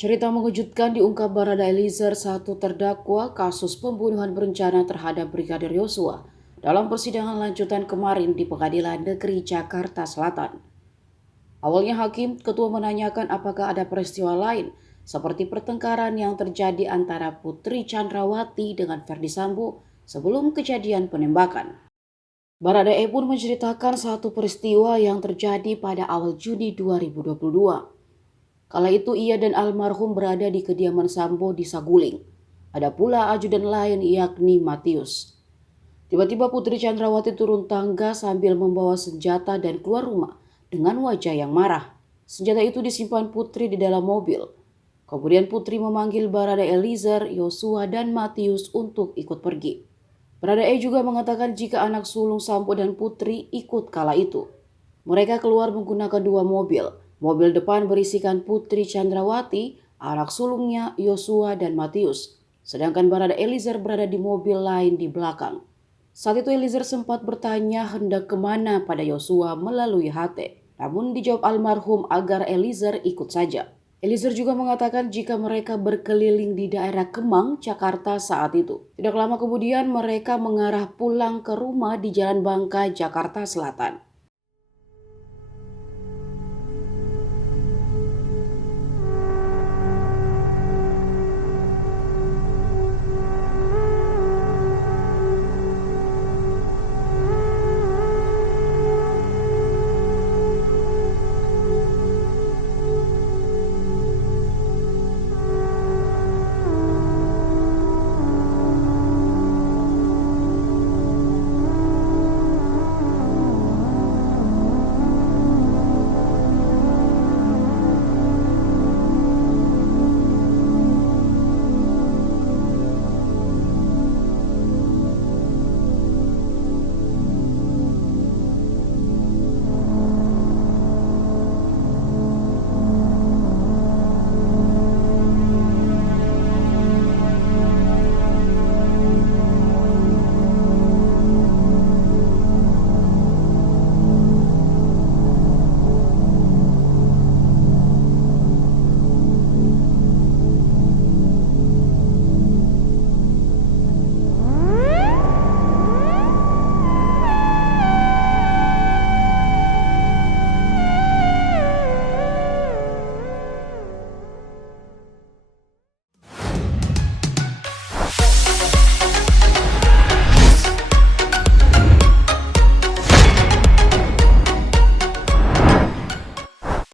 Cerita mengejutkan diungkap Barada Eliezer, satu terdakwa kasus pembunuhan berencana terhadap Brigadir Yosua, dalam persidangan lanjutan kemarin di Pengadilan Negeri Jakarta Selatan. Awalnya hakim ketua menanyakan apakah ada peristiwa lain seperti pertengkaran yang terjadi antara Putri Chandrawati dengan Ferdi Sambo sebelum kejadian penembakan. Baradae pun menceritakan satu peristiwa yang terjadi pada awal Juni 2022. Kala itu ia dan almarhum berada di kediaman Sambo di Saguling. Ada pula ajudan lain yakni Matius. Tiba-tiba Putri Chandrawati turun tangga sambil membawa senjata dan keluar rumah dengan wajah yang marah. Senjata itu disimpan Putri di dalam mobil. Kemudian Putri memanggil Baradae Eliezer, Yosua, dan Matius untuk ikut pergi. Baradae juga mengatakan jika anak sulung Sambo dan Putri ikut kala itu. Mereka keluar menggunakan dua mobil. Mobil depan berisikan Putri Chandrawati, anak sulungnya Yosua dan Matius. Sedangkan Baradae Eliezer berada di mobil lain di belakang. Saat itu Eliezer sempat bertanya hendak kemana pada Yosua melalui HT. Namun dijawab almarhum agar Eliezer ikut saja. Eliezer juga mengatakan jika mereka berkeliling di daerah Kemang, Jakarta saat itu. Tidak lama kemudian mereka mengarah pulang ke rumah di Jalan Bangka, Jakarta Selatan.